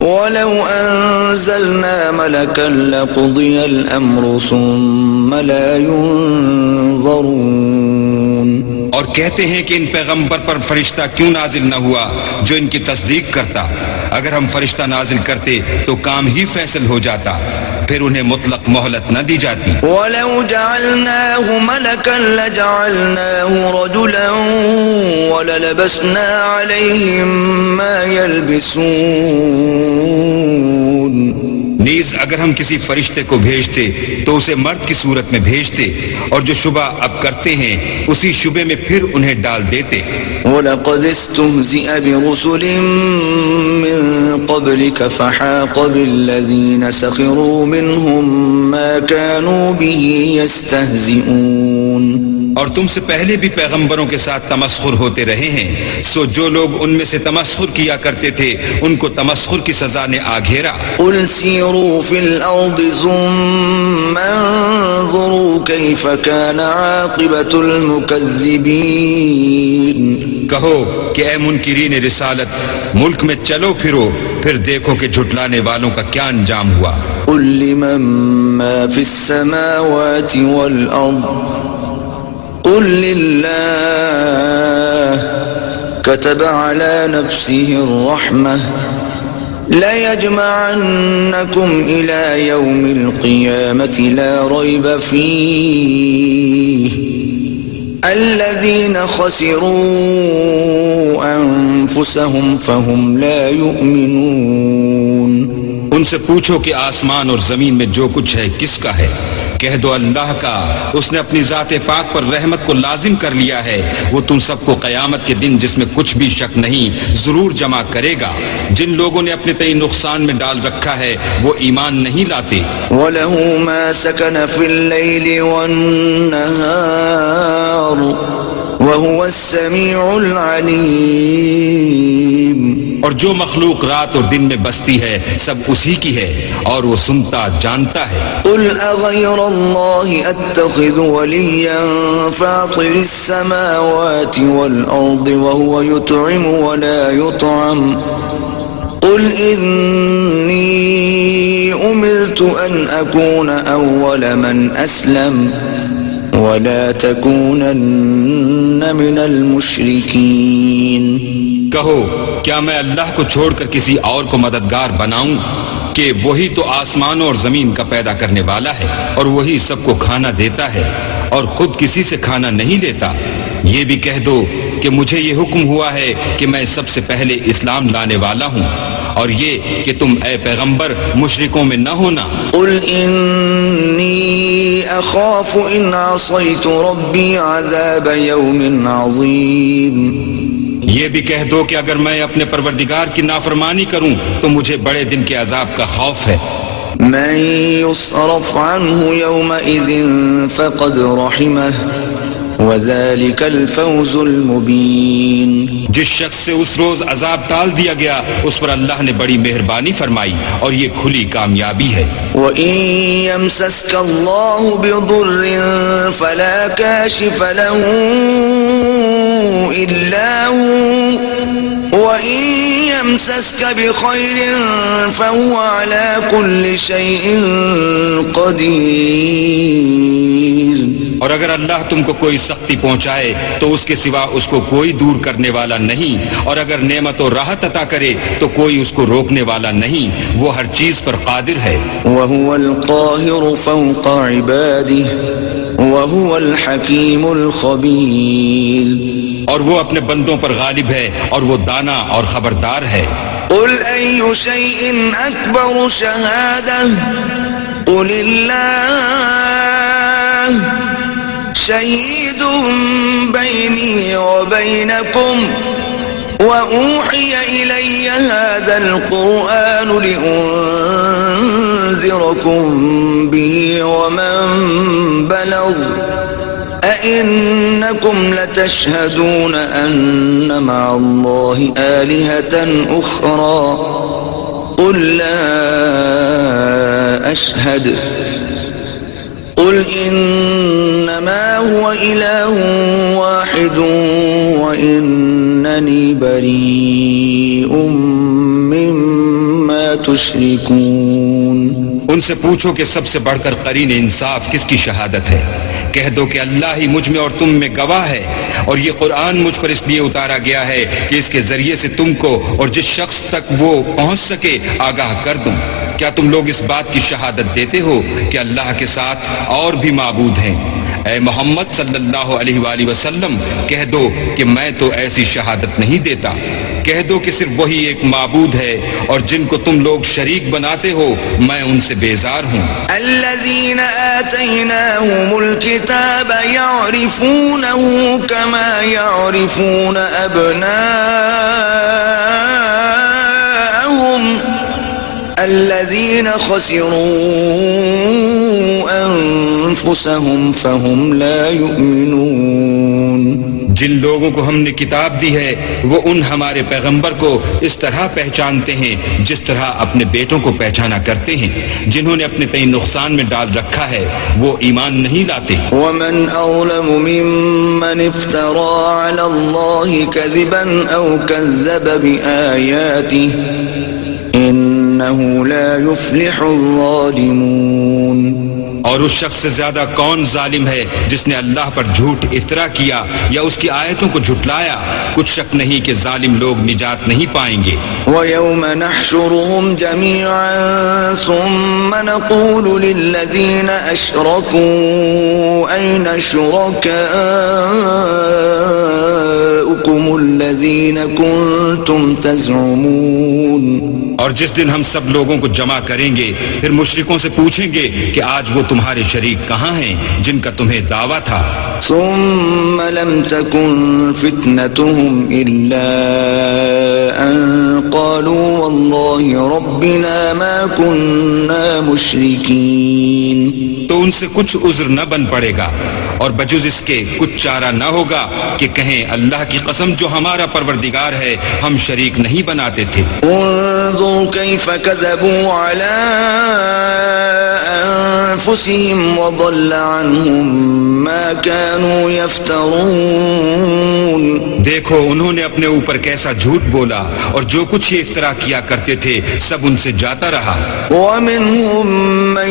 وَلَوْ أَنزَلْنَا مَلَكًا لَقُضِيَ الْأَمْرُ ثُمَّ لَا يُنظَرُونَ۔ اور کہتے ہیں کہ ان پیغمبر پر فرشتہ کیوں نازل نہ ہوا جو ان کی تصدیق کرتا؟ اگر ہم فرشتہ نازل کرتے تو کام ہی فیصل ہو جاتا، پھر انہیں مطلق مہلت نہ دی جاتی۔ وَلَوْ جَعَلْنَاهُ مَلَكًا لَجَعَلْنَاهُ رَجُلًا وَلَلَبَسْنَا عَلَيْهِمْ مَا يَلْبِسُونَ۔ نیز اگر ہم کسی فرشتے کو بھیجتے تو اسے مرد کی صورت میں بھیجتے، اور جو شبہ اب کرتے ہیں اسی شبے میں پھر انہیں ڈال دیتے۔ وَلَقَدِ اسْتُهْزِئَ بِرُسُلٍ مِّن قَبْلِكَ فَحَاقَ بِالَّذِينَ سَخِرُوا مِنْهُمْ مَا كَانُوا بِهِ يَسْتَهْزِئُونَ۔ اور تم سے پہلے بھی پیغمبروں کے ساتھ تمسخر ہوتے رہے ہیں، سو جو لوگ ان میں سے تمسخر کیا کرتے تھے ان کو تمسخر کی سزا نے آ گھیرا۔ قُلْ سِيرُوا فِي الْأَرْضِ ثُمَّ انظُرُوا كَيْفَ كَانَ عَاقِبَةُ الْمُكَذِّبِينَ۔ کہو کہ اے منکرین رسالت، ملک میں چلو پھرو، پھر دیکھو کہ جھٹلانے والوں کا کیا انجام ہوا۔ قُلْ لِمَن مَّا فِي السَّمَاوَاتِ وَالْأَرْضِ قُلْ لِلَّهِ كَتَبَ عَلَى نَفْسِهِ الرَّحْمَةَ لَيَجْمَعَنَّكُمْ إِلَى يَوْمِ الْقِيَامَةِ لَا رَيْبَ فِيهِ الَّذِينَ خَسِرُوا أَنفُسَهُمْ فَهُمْ لَا يُؤْمِنُونَ۔ ان سے پوچھو کہ آسمان اور زمین میں جو کچھ ہے کس کا ہے؟ کہہ دو اللہ کا، اس نے اپنی ذات پاک پر رحمت کو لازم کر لیا ہے، وہ تم سب کو قیامت کے دن جس میں کچھ بھی شک نہیں ضرور جمع کرے گا۔ جن لوگوں نے اپنے تئیں نقصان میں ڈال رکھا ہے وہ ایمان نہیں لاتے۔ وَلَهُ مَا سَكَنَ فِي اللَّيْلِ وَالنَّهَارِ وَهُوَ السَّمِيعُ الْعَلِيمُ۔ اور جو مخلوق رات اور دن میں بستی ہے سب اسی کی ہے اور وہ سنتا جانتا ہے۔ قُلْ أَغَيْرَ اللَّهِ أَتَّخِذُ وَلِيًّا فَاطِرِ السَّمَاوَاتِ وَالْأَرْضِ وَهُوَ يُطْعِمُ وَلَا يُطْعَمُ قُلْ إِنِّي أُمِرْتُ أَنْ أَكُونَ أَوَّلَ مَنْ أَسْلَمَ وَلَا تَكُونَنَّ مِنَ الْمُشْرِكِينَ۔ کہو کیا میں اللہ کو چھوڑ کر کسی اور کو مددگار بناؤں کہ وہی تو آسمانوں اور زمین کا پیدا کرنے والا ہے، اور وہی سب کو کھانا دیتا ہے اور خود کسی سے کھانا نہیں لیتا۔ یہ بھی کہہ دو کہ مجھے یہ حکم ہوا ہے کہ میں سب سے پہلے اسلام لانے والا ہوں، اور یہ کہ تم اے پیغمبر مشرکوں میں نہ ہونا۔ قُلْ إِنِّي أَخَافُ إِنْ عَصَيْتُ رَبِّي عَذَابَ يَوْمٍ عَظِيمٍ۔ یہ بھی کہہ دو کہ اگر میں اپنے پروردگار کی نافرمانی کروں تو مجھے بڑے دن کے عذاب کا خوف ہے۔ مَن يُصْرَفْ عَنْهُ يَوْمَئِذٍ فَقَدْ رَحِمَهُ وَذَلِكَ الْفَوْزُ الْمُبِينُ۔ جس شخص سے اس روز عذاب ٹال دیا گیا اس پر اللہ نے بڑی مہربانی فرمائی اور یہ کھلی کامیابی ہے۔ وَإِن يَمْسَسْكَ اللَّهُ بِضُرٍّ فَلَا كَاشِفَ لَهُ إِلَّا هُوَ وَإِن يَمْسَسْكَ بِخَيْرٍ فَهُوَ عَلَى كُلِّ شَيْءٍ قَدِيرٌ۔ اور اگر اللہ تم کو کوئی سختی پہنچائے تو اس کے سوا اس کو کوئی دور کرنے والا نہیں، اور اگر نعمت و راحت عطا کرے تو کوئی اس کو روکنے والا نہیں، وہ ہر چیز پر قادر ہے۔ وَهُوَ الْقَاهِرُ فَوْقَ عِبَادِهِ وَهُوَ الْحَكِيمُ الْخَبِيرُ۔ اور وہ اپنے بندوں پر غالب ہے اور وہ دانا اور خبردار ہے۔ قُلْ أَيُّ شَيْءٍ أَكْبَرُ شَهَادَةً قُلِ اللَّهُ شَهِيدٌ بَيْنِي وَبَيْنَكُمْ وَأُوحِيَ إِلَيَّ هَذَا الْقُرْآنُ لِأُنذِرَكُم بِهِ وَمَن بَلَغَ أَإِنَّكُمْ لَتَشْهَدُونَ أَنَّ مَعَ اللَّهِ آلِهَةً أُخْرَى قُلْ لَا أَشْهَدُ قُلْ إِنَّمَا هُوَ إِلَٰهٌ وَاحِدٌ وَإِنَّنِي بَرِيءٌ مِّمَّا تشركون ان سے پوچھو کہ سب سے بڑھ کر قرین انصاف کس کی شہادت ہے؟ کہہ دو کہ اللہ ہی مجھ میں اور تم میں گواہ ہے، اور یہ قرآن مجھ پر اس لیے اتارا گیا ہے کہ اس کے ذریعے سے تم کو اور جس شخص تک وہ پہنچ سکے آگاہ کر دوں۔ کیا تم لوگ اس بات کی شہادت دیتے ہو کہ اللہ کے ساتھ اور بھی معبود ہیں؟ اے محمد صلی اللہ علیہ وآلہ وسلم کہہ دو کہ میں تو ایسی شہادت نہیں دیتا، کہہ دو کہ صرف وہی ایک معبود ہے، اور جن کو تم لوگ شریک بناتے ہو میں ان سے بیزار ہوں۔ الذين آتيناهم الكتاب يعرفونه كما يعرفون أبناءهم الذين خسروا أنفسهم فهم لا يؤمنون۔ جن لوگوں کو ہم نے کتاب دی ہے وہ ان ہمارے پیغمبر کو اس طرح پہچانتے ہیں جس طرح اپنے بیٹوں کو پہچانا کرتے ہیں، جنہوں نے اپنے تئیں نقصان میں ڈال رکھا ہے وہ ایمان نہیں لاتے۔ ومن أظلم ممن افترى على الله كذبا أو كذب بآياته إنه لا يفلح الظالمون۔ اور اس شخص سے زیادہ کون ظالم ہے جس نے اللہ پر جھوٹ افترا کیا یا اس کی آیتوں کو جھٹلایا؟ کچھ شک نہیں کہ ظالم لوگ نجات نہیں پائیں گے۔ وَيَوْمَ نَحْشُرُهُمْ جَمِيعًا ثُمَّ نَقُولُ لِلَّذِينَ أَشْرَكُوا أَيْنَ شُرَكَاؤُكُمُ الَّذِينَ كُنتُمْ تَزْعُمُونَ۔ اور جس دن ہم سب لوگوں کو جمع کریں گے پھر مشرکوں سے پوچھیں گے کہ آج وہ تمہارے شریک کہاں ہیں جن کا تمہیں دعویٰ تھا؟ ثم لم تكن فتنتهم إلا أن قالوا والله ربنا ما كنا مشركين۔ تو ان سے کچھ عذر نہ بن پڑے گا اور بجز اس کے کچھ چارہ نہ ہوگا کہ کہیں اللہ کی قسم جو ہمارا پروردگار ہے ہم شریک نہیں بناتے تھے۔ انظر كيف كذبوا على أنفسهم وضل عنهم ما كانوا يفترون۔ دیکھو انہوں نے اپنے اوپر کیسا جھوٹ بولا اور جو کچھ یہ افطرا کیا کرتے تھے سب ان سے جاتا رہا۔ ومنهم من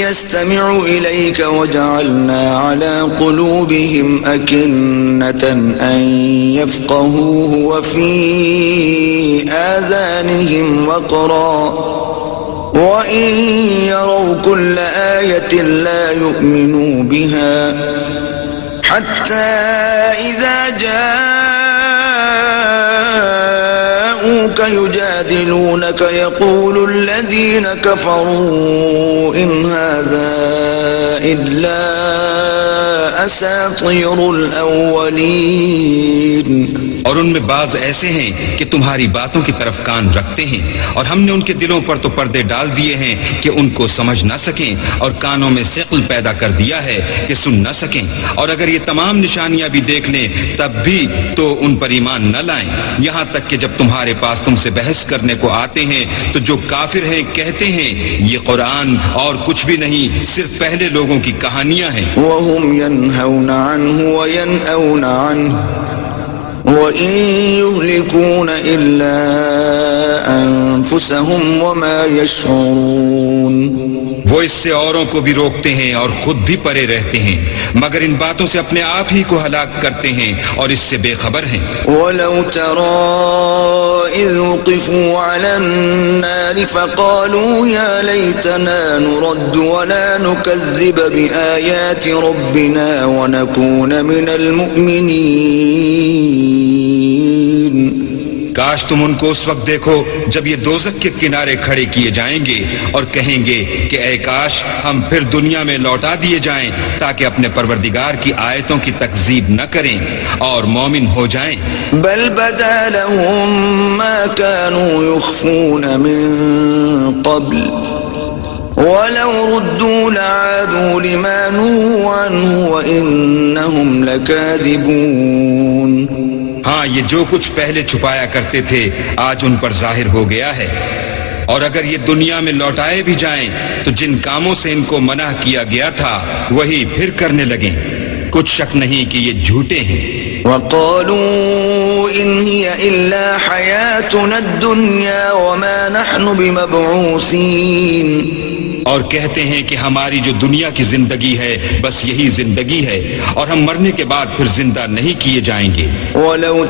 يستمع إليك وجعلنا على قلوبهم أكنة أن يفقهوه وفي آذانهم وقرا وإن يروا كل آية لا يؤمنوا بها حتى إذا جاءوك يجادلونك يقول الذين كفروا إن هذا إلا أساطير الأولين۔ اور ان میں بعض ایسے ہیں کہ تمہاری باتوں کی طرف کان رکھتے ہیں اور ہم نے ان کے دلوں پر تو پردے ڈال دیے ہیں کہ ان کو سمجھ نہ سکیں اور کانوں میں ثقل پیدا کر دیا ہے کہ سن نہ سکیں، اور اگر یہ تمام نشانیاں بھی دیکھ لیں تب بھی تو ان پر ایمان نہ لائیں، یہاں تک کہ جب تمہارے پاس تم سے بحث کرنے کو آتے ہیں تو جو کافر ہیں کہتے ہیں یہ قرآن اور کچھ بھی نہیں صرف پہلے لوگوں کی کہانیاں ہیں۔ وهم ينهون عنه وينأون عنه وَإِن يُهْلِكُونَ إِلَّا أَنفُسَهُمْ وَمَا يَشْعُرُونَ۔ وہ اس سے اوروں کو بھی روکتے ہیں اور خود بھی پرے رہتے ہیں مگر ان باتوں سے اپنے آپ ہی کو ہلاک کرتے ہیں اور اس سے بے خبر ہیں۔ وَلَوْ تَرَىٰ إِذْ وُقِفُوا عَلَى النَّارِ فَقَالُوا يَا لَيْتَنَا نُرَدُّ وَلَا نُكَذِّبَ بِآيَاتِ رَبِّنَا وَنَكُونَ مِنَ الْمُؤْمِنِينَ۔ کاش تم ان کو اس وقت دیکھو جب یہ دوزخ کے کنارے کھڑے کیے جائیں گے اور کہیں گے کہ اے کاش ہم پھر دنیا میں لوٹا دیے جائیں تاکہ اپنے پروردگار کی آیتوں کی تکذیب نہ کریں اور مومن ہو جائیں۔ بل بدا لهم ما كانوا يخفون من قبل ولو ردوا لعادوا لما نهوا عنه وإنهم لكاذبون۔ ہاں یہ جو کچھ پہلے چھپایا کرتے تھے آج ان پر ظاہر ہو گیا ہے، اور اگر یہ دنیا میں لوٹائے بھی جائیں تو جن کاموں سے ان کو منع کیا گیا تھا وہی پھر کرنے لگیں، کچھ شک نہیں کہ یہ جھوٹے ہیں۔ وقالوا إن هي إلا حياتنا الدنيا وما نحن بمبعوثين اور کہتے ہیں کہ ہماری جو دنیا کی زندگی ہے بس یہی زندگی ہے اور ہم مرنے کے بعد پھر زندہ نہیں کیے جائیں گے. ولو